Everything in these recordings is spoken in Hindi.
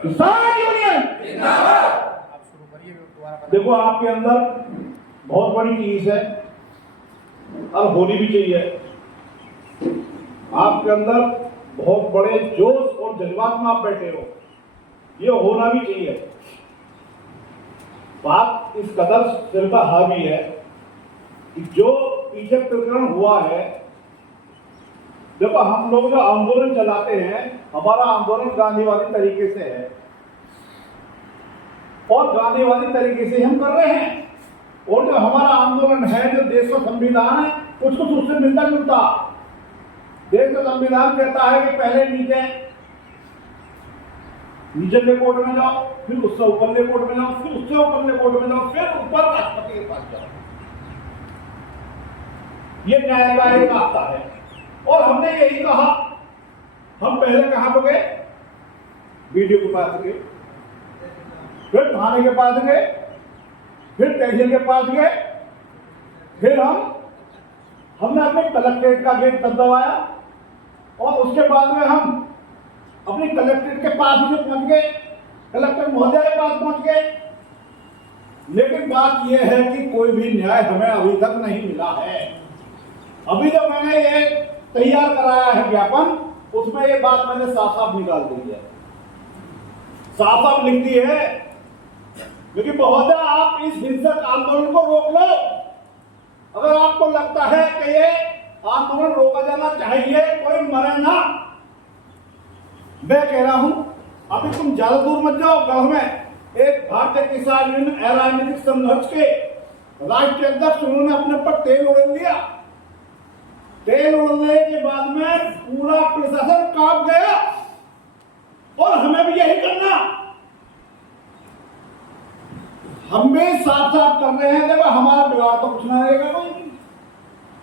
किसान यूनियन जिंदाबाद। देखो आपके अंदर बहुत बड़ी चीज है और होनी भी चाहिए। आपके अंदर बहुत बड़े जोश और जज्बात में आप बैठे हो, ये होना भी चाहिए। बात इस कदर सिर का हावी है कि जो पीछे प्रकरण हुआ है, देखो हम लोग जो आंदोलन चलाते हैं, हमारा आंदोलन गांधीवादी तरीके से है और गांधीवादी तरीके से हम कर रहे हैं। और जो हमारा आंदोलन है, जो देश का संविधान है, कुछ कुछ उससे मिलता जुलता। देश का संविधान कहता है कि पहले नीचे कोर्ट में जाओ, फिर उससे ऊपरले कोर्ट में जाओ, फिर उससे ऊपरले कोर्ट में जाओ, फिर ऊपर राष्ट्रपति के पास जाओ। ये न्याय का एक रास्ता है। और हमने यही कहा, हम पहले कहां पे गए? बीडीओ के पास गए, फिर थाने के पास गए, फिर तहसील के पास गए, फिर हमने अपने कलेक्ट्रेट का गेट दबवाया और उसके बाद में हम अपने कलेक्ट्रेट के पास भी पहुंच गए, कलेक्टर महोदय के पास पहुंच गए। लेकिन बात यह है कि कोई भी न्याय हमें अभी तक नहीं मिला है। अभी जो मैंने ये तैयार कराया है ज्ञापन, उसमें ये बात मैंने साफ साफ निकाल दी है, साफ साफ लिख दी है। लेकिन महोदय आप इस हिंसक आंदोलन को रोक लो। अगर आपको लगता है कि ये आंदोलन रोका जाना चाहिए, कोई मरे ना, मैं कह रहा हूं अभी तुम ज्यादा दूर मत जाओ। गढ़ में एक भारतीय किसान यूनियन अराजनीतिक संघर्ष के राष्ट्रीय अध्यक्ष, उन्होंने अपने पर तेल उड़ेल दिया। तेल उड़ने के बाद में पूरा प्रशासन कांप गया और हमें भी यही करना। हम भी साफ साफ कर रहे हैं, देखो हमारा बिगाड़ तो कुछ ना रहेगा कोई,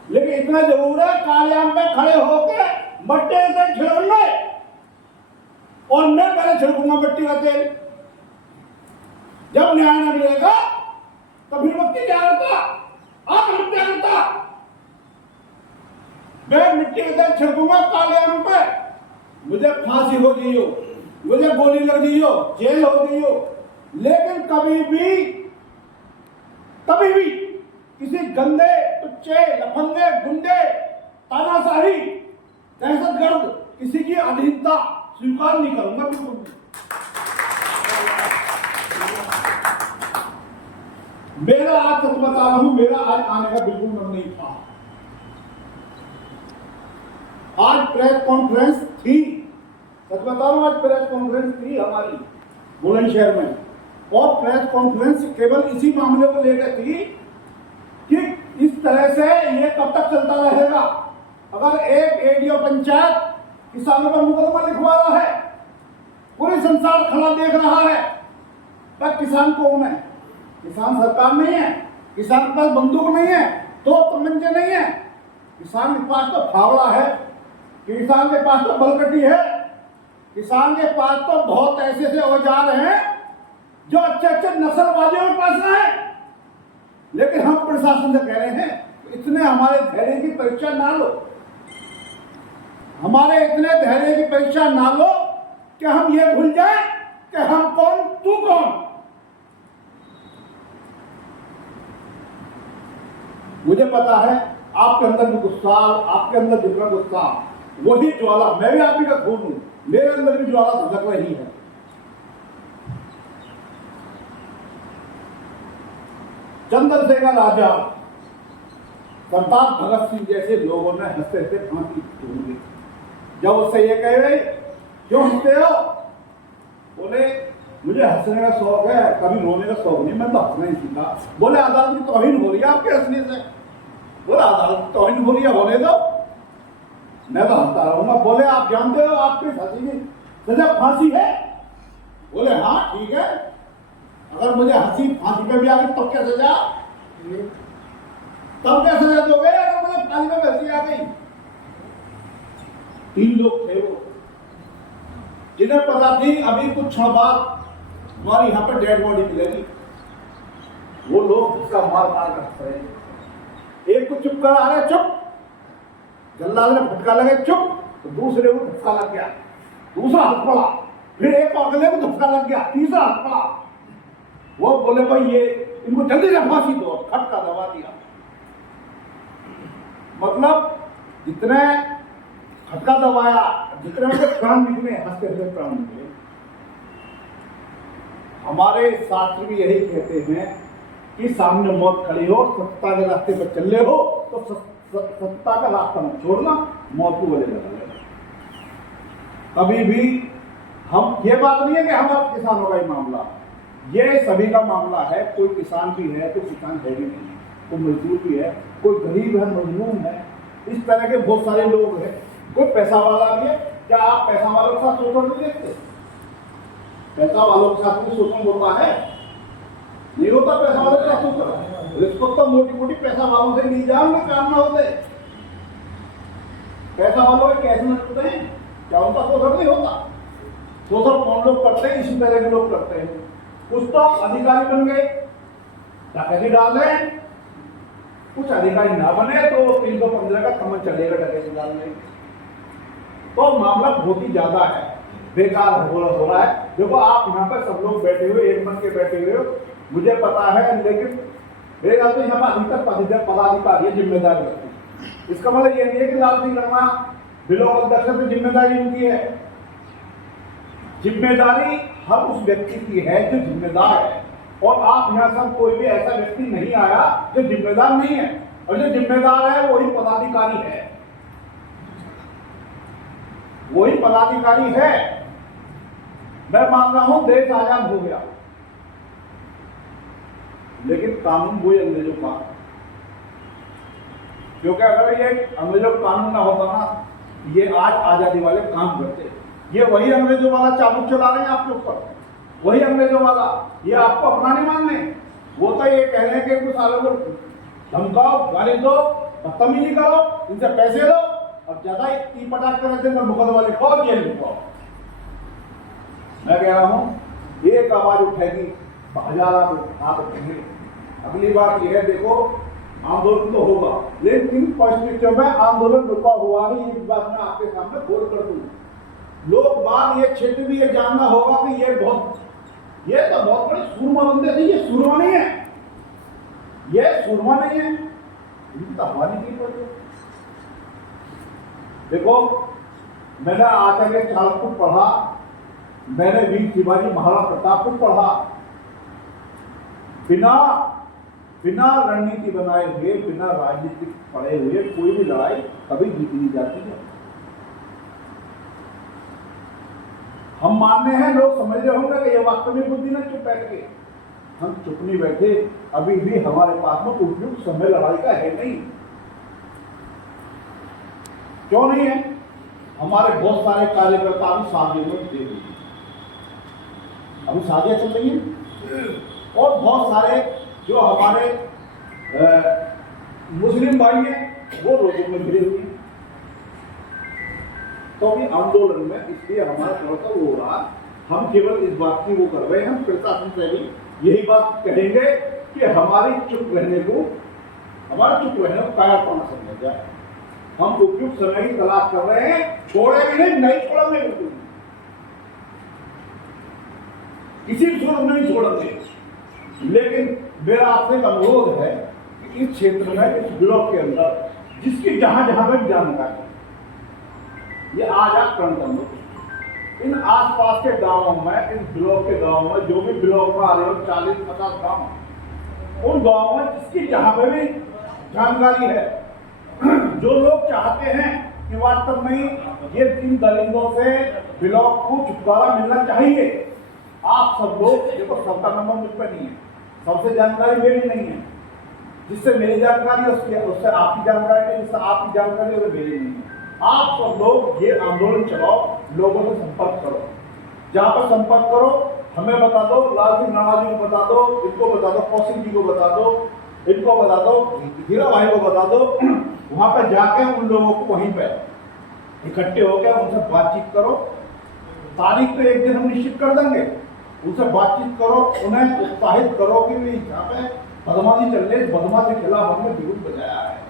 लेकिन इतना जरूर है कालियाम पे खड़े होकर मट्टे से छिड़कना, और मैं पहले छिड़कूंगा मट्टी का तेल। जब न्याय न मिलेगा तो फिर मट्टी क्या करता, आप क्या करता? मैं मिट्टी के तेल छिड़कूंगा कालियाम पे, मुझे फांसी हो गई हो, मुझे गोली लग गई हो, जेल हो गई हो, लेकिन कभी भी किसी गंदे, टुच्चे, लफंगे, गुंडे, तानाशाही, दहशतगर्द, किसी की अधीनता स्वीकार नहीं करूंगा बिल्कुल भी। मेरा आज सच बता रहा हूं, मेरा आज आने का बिल्कुल मन नहीं था। आज प्रेस कॉन्फ्रेंस थी, सच बता रहा हूं, आज प्रेस कॉन्फ्रेंस थी हमारी बुलंदशहर में, और प्रेस कॉन्फ्रेंस केवल इसी मामले को लेकर थी कि इस तरह से ये कब तक चलता रहेगा। अगर एक एडीओ पंचायत किसानों पर मुकदमा लिखवा रहा है, पूरी संसार खड़ा देख रहा है, तब किसान कौन है? किसान सरकार नहीं है, किसान के पास बंदूक नहीं है, तो तमंचे नहीं है, किसान के पास तो फावड़ा है, किसान के पास तो बलकटी है, किसान के पास तो बहुत ऐसे औजार हैं जो अच्छे नस्लवादियों के पास है। लेकिन हम प्रशासन से कह रहे हैं इतने हमारे धैर्य की परीक्षा ना लो, हमारे इतने धैर्य की परीक्षा ना लो कि हम ये भूल जाए कि हम कौन, तू कौन। मुझे पता है आपके अंदर भी गुस्सा, आपके अंदर जितना गुस्सा, वही ज्वाला, मैं भी आप ही का खून हूं, मेरे अंदर भी ज्वाला धधक रही है। चंद्रशेखर आजाद, सरदार भगत सिंह जैसे लोगों ने हंसते हंसते फांसी ढूंढी। जब उससे ये कहे क्यों हंसते हो, बोले मुझे हंसने का शौक है, कभी रोने का शौक नहीं, मैं तो हंसना ही सीखा। बोले अदालत की तौहीन हो रही है आपके हंसने से। बोले अदालत की तौहीन हो रही है, होने दो, मैं तो हंसता रहूंगा। बोले आप जानते हो आपकी हंसी की सजा फांसी है? बोले हाँ ठीक है, अगर मुझे हंसी फांसी पे भी आ गई तब क्या सजा, तब क्या सजा दोगे अगर मुझे फांसी पे हंसी आ गई? 3 लोग थे वो, जिन्हें पता थी अभी कुछ क्षण बाद हमारी यहाँ पर डेड बॉडी मिलेगी। वो लोग उसका मार मार कर हंस रहे। एक को चुप कर आ रहे, चुप, जल्लाद ने फटका लगे, चुप, तो दूसरे को धक्का लग गया, दूसरा हंस पड़ा, फिर एक अगले को धक्का लग गया, तीसरा हटका, वो बोले भाई ये इनको जल्दी से फांसी दो, खटका दबा दिया। मतलब जितने खटका दबाया, जितने उनके प्राण निकले, हंसते हंसते प्राण निकले। हमारे शास्त्र भी यही कहते हैं कि सामने मौत खड़ी हो, सत्ता के रास्ते पर चल रहे हो तो सत्ता का रास्ता मत छोड़ना, मौत को गले लगा लेना। कभी भी हम, ये बात नहीं है कि हमारे किसानों का ही मामला, ये सभी का मामला है। कोई किसान भी है, कोई किसान है भी नहीं, कोई मजदूर भी है, कोई गरीब है, मजलूम है, इस तरह के बहुत सारे लोग हैं। कोई पैसा वाला भी है। क्या आप पैसा वालों के साथ शोषण नहीं देखते? पैसा वालों के साथ भी शोषण होता है? नहीं होता पैसा वालों के साथ शोषण। रिश्वत तो मोटी मोटी पैसा वालों से ली जाओ, उनके काम ना होते। पैसा वालों के कैसे नटते हैं? क्या उनका शोषण नहीं होता? शोषण कौन लोग करते हैं? इसी तरह के लोग करते हैं। कुछ तो अधिकारी बन गए, डकैती डाल रहे हैं, कुछ अधिकारी ना बने तो 315 का कमल चलेगा, डकैती डाल रहे। तो मामला बहुत ही ज्यादा है, बेकार हो रहा है। देखो आप यहाँ पर सब लोग बैठे हुए, एक मन के बैठे हुए हो, मुझे पता है, लेकिन मेरे ख्याल से यहाँ पर अधिकतर पदाधिकारी जिम्मेदारी रखती है। इसका मतलब ये नहीं है कि लाल सिंह वर्मा ब्लॉक अध्यक्ष पर जिम्मेदारी उनकी है। जिम्मेदारी हर उस व्यक्ति की है जो जिम्मेदार है। और आप यहाँ सब कोई भी ऐसा व्यक्ति नहीं आया जो जिम्मेदार नहीं है, और जो जिम्मेदार है वही पदाधिकारी है, वही पदाधिकारी है। मैं मान रहा हूं देश आजाद हो गया, लेकिन कानून वही अंग्रेजों का। क्योंकि अगर ये अंग्रेजों का कानून ना होता ना, ये आज आजादी वाले काम करते। ये वही अंग्रेजों वाला चाबुक चला रहे हैं आपके ऊपर, वही अंग्रेजों वाला। ये आपको अपना नहीं मानने, वो तो ये कह रहे हैं कि कुछ सालों को धमकाओ, गाली दो, बदतमीजी करो, इनसे पैसे लो, और ज्यादा ही पटाख करते हैं तो मुकदमा लिखो, जेल लिखो। मैं कह रहा हूं एक आवाज उठेगी, हजार आप उठेंगे। अगली बात यह है, देखो आंदोलन तो होगा, लेकिन परिस्थितियों में आंदोलन रुका हुआ ही, इस बात में आपके सामने बोल कर दूं। लोग बात ये क्षेत्र भी ये जानना होगा कि ये तो बहुत बड़े सूरमा बंदे थे। ये सूरमा नहीं है, ये सूरमा नहीं है, इनकी तो हवानी की पड़ी। देखो मैंने आचार्य चाणक्य को पढ़ा, मैंने वीर शिवाजी महाराज प्रताप को पढ़ा। बिना रणनीति बनाए हुए, बिना राजनीति पढ़े हुए कोई भी लड़ाई कभी जीती नहीं जाती है। हम मानने हैं, लोग समझ रहे होंगे कि ये वास्तविक बुद्धि ने चुप बैठ के, हम चुप नहीं बैठे। अभी भी हमारे पास में उपयुक्त समय लड़ाई का है नहीं। क्यों नहीं है? हमारे बहुत सारे कार्यकर्ता भी शादियों में दे दिए, अभी शादियां चल रही हैं। और बहुत सारे जो हमारे मुस्लिम भाई हैं वो रोजों में गिरे हुए हैं। तो अभी आंदोलन में इसलिए हमारा थोड़ा सा वो हो रहा, हम केवल इस बात की वो कर रहे हैं, हम प्रशासन से भी यही बात कहेंगे कि हमारी चुप रहने को कायरपना समझा जाए। हम उपयुक्त समय की तलाश कर रहे हैं, छोड़ेंगे नहीं छोड़ेंगे, बिल्कुल किसी भी सूरत में नहीं छोड़ेंगे। लेकिन मेरा आपसे अनुरोध है कि इस क्षेत्र में, इस ब्लॉक के अंदर जिसकी जहां जहां पर जानकारी, ये आज आप करण इन आसपास के गांवों में, इस ब्लॉक के गांवों में, जो भी ब्लॉक में आ रहे हो 40-50 गांव, उन गांवों में जिसकी जहां पर भी जानकारी है, जो लोग चाहते हैं कि वास्तव में ये 3 दलितों से ब्लॉक को छुटकारा मिलना चाहिए, आप सब लोग, देखो सबका नंबर मुझ पर नहीं है, सबसे जानकारी मेरी नहीं है, जिससे मेरी जानकारी उससे आपकी जानकारी नहीं, जिससे आपकी जानकारी उससे मेरी नहीं है। आप सब लोग ये आंदोलन चलाओ, लोगों से संपर्क करो, जहां पर संपर्क करो हमें बता दो, लाल सिंह राणा जी को बता दो, इनको बता दो, कौशिक जी को बता दो, इनको बता दो, हीरा भाई को बता दो। वहां पर जाके उन लोगों को वहीं पर इकट्ठे होकर उनसे बातचीत करो। तारीख तो एक दिन हम निश्चित कर देंगे, उनसे बातचीत करो, उन्हें उत्साहित करो कि यहाँ पे बदमाशी चल रही है, बदमाशी के खिलाफ हमने विरोध बजाया है।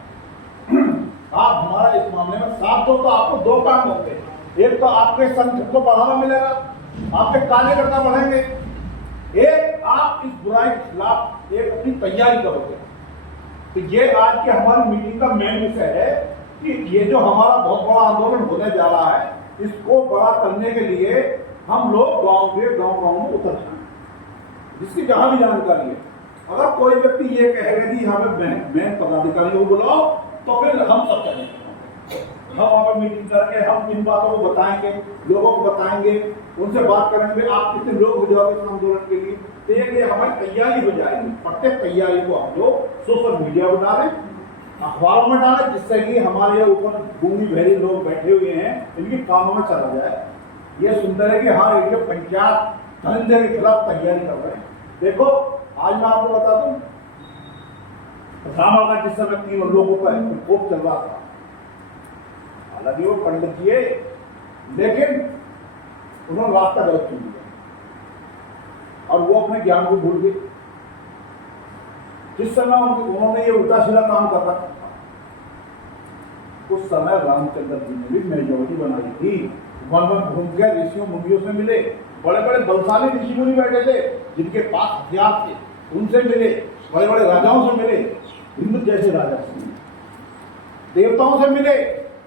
आप हमारा इस मामले में साथ दो तो आपको 2 काम होंगे। एक तो आपके संगठन को बढ़ावा मिलेगा, आपके कार्यकर्ता बढ़ेंगे। एक आप इस बुराई के खिलाफ एक अपनी तैयारी करोगे। तो ये आज के हमारी मीटिंग का मेन विषय है कि ये जो हमारा बहुत बड़ा आंदोलन होने जा रहा है, इसको बड़ा करने के लिए हम लोग गांव में उतर जाएं, जिसकी जहां भी जानकारी है। अगर कोई व्यक्ति ये कहेगा कि यहाँ पे मैं पदाधिकारी को बुलाओ, तो फिर हम सब चलेंगे। हम वहाँ पर मीटिंग करके हम इन बातों को बताएंगे, लोगों को बताएंगे, उनसे बात करेंगे आप कितने लोग हो जाओगे इस आंदोलन के लिए। तो ये हमारी तैयारी हो जाएगी। प्रत्येक तैयारी को हम लोग सोशल मीडिया पर डालें, अखबारों में डालें, जिससे कि हमारे यहाँ ऊपर गूंगी बहरी लोग बैठे हुए हैं, इनकी कामों में चला जाए। ये सुनते रहे कि हाँ ये पंचायत धंधे के खिलाफ तैयारी कर रहे हैं। देखो आज मैं आपको बता दूं, रामायण का जिस समय 3 लोगों का प्रकोप चल रहा था, हालांकि वो पंडित जी है, लेकिन उन्होंने रास्ता गलत चुन लिया और वो अपने ज्ञान को भूल गए। जिस समय उन्होंने ये उल्टा सीधा काम कर रखा था, उस समय रामचंद्र जी ने भी मेजोरिटी बनाई थी। वन घूम के ऋषियों मुनियों से मिले, बड़े बड़े बलशाली ऋषि मुनि बैठे थे जिनके पास हथियार थे, उनसे मिले, बड़े बड़े राजाओं से मिले, हिंदू जैसे राजा से मिले, देवताओं से मिले,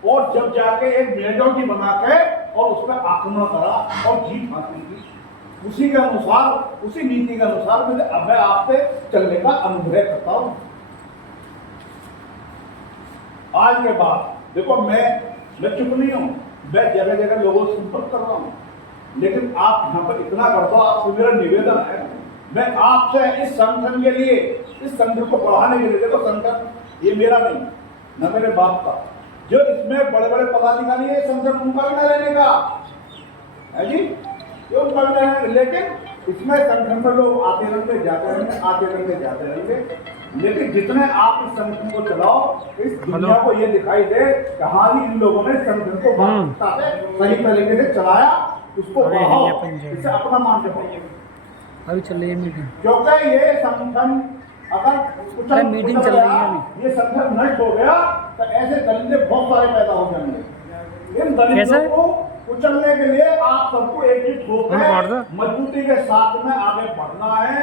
और जब जाके एक मेजोरिटी बना के और उस पर आक्रमण करा और जीत हासिल की। उसी के अनुसार, उसी नीति के अनुसार मैं आपसे चलने का अनुग्रह करता हूं। आज के बाद देखो मैं चुप नहीं हूं, मैं जगह जगह लोगों से संपर्क कर रहा हूं, लेकिन आप यहाँ पर इतना कर दो। आपसे मेरा निवेदन है, मैं आपसे इस संगठन के लिए, इस संगठन को बढ़ाने के लिए, देखो संगठन ये मेरा नहीं न मेरे बाप का, जो इसमें बड़े बड़े पदाधिकारी है, संगठन उनका भी न रहने का है जी, ये उनका भी रहने, लेकिन इसमें संगठन में लोग आते रहेंगे जाते रहेंगे, आते रहेंगे जाते रहेंगे। लेकिन जितने आप इस संगठन को चलाओ, इस दुनिया को ये दिखाई दे कहाँ ही इन लोगों ने संगठन को सही तरीके से चलाया, उसको बढ़ाओ, इसे अपना मान के बढ़ाइए। अभी चल रही है मीटिंग, क्योंकि ये संगठन अगर मीटिंग चल रही है, ये संगठन नष्ट हो गया तो ऐसे दलिंदे बहुत सारे पैदा हो जाएंगे। इन दलिंदों को कुचलने के लिए आप सबको एकजुट होकर मजबूती के साथ में आगे बढ़ना है।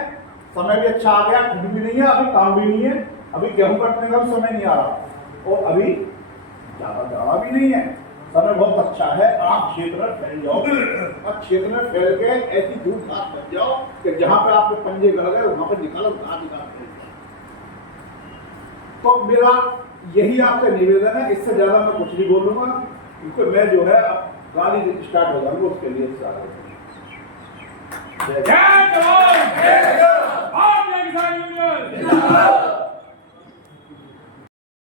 समय भी अच्छा आ गया, खुद भी नहीं है, अभी काम भी नहीं है, अभी गेहूं कटने का भी समय नहीं आ रहा और अभी ज्यादा जाड़ा भी नहीं है, समय बहुत अच्छा है। आप क्षेत्र में फैल जाओ और क्षेत्र में फैल के ऐसी धूप घास बच जाओ कि जहां पे आपके पंजे गड़ गए वहां पे निकालो घास निकाल। तो मेरा यही आपसे निवेदन है, इससे ज्यादा मैं कुछ नहीं बोलूंगा, क्योंकि मैं जो है गाली स्टार्ट हो जाऊंगा उसके लिए।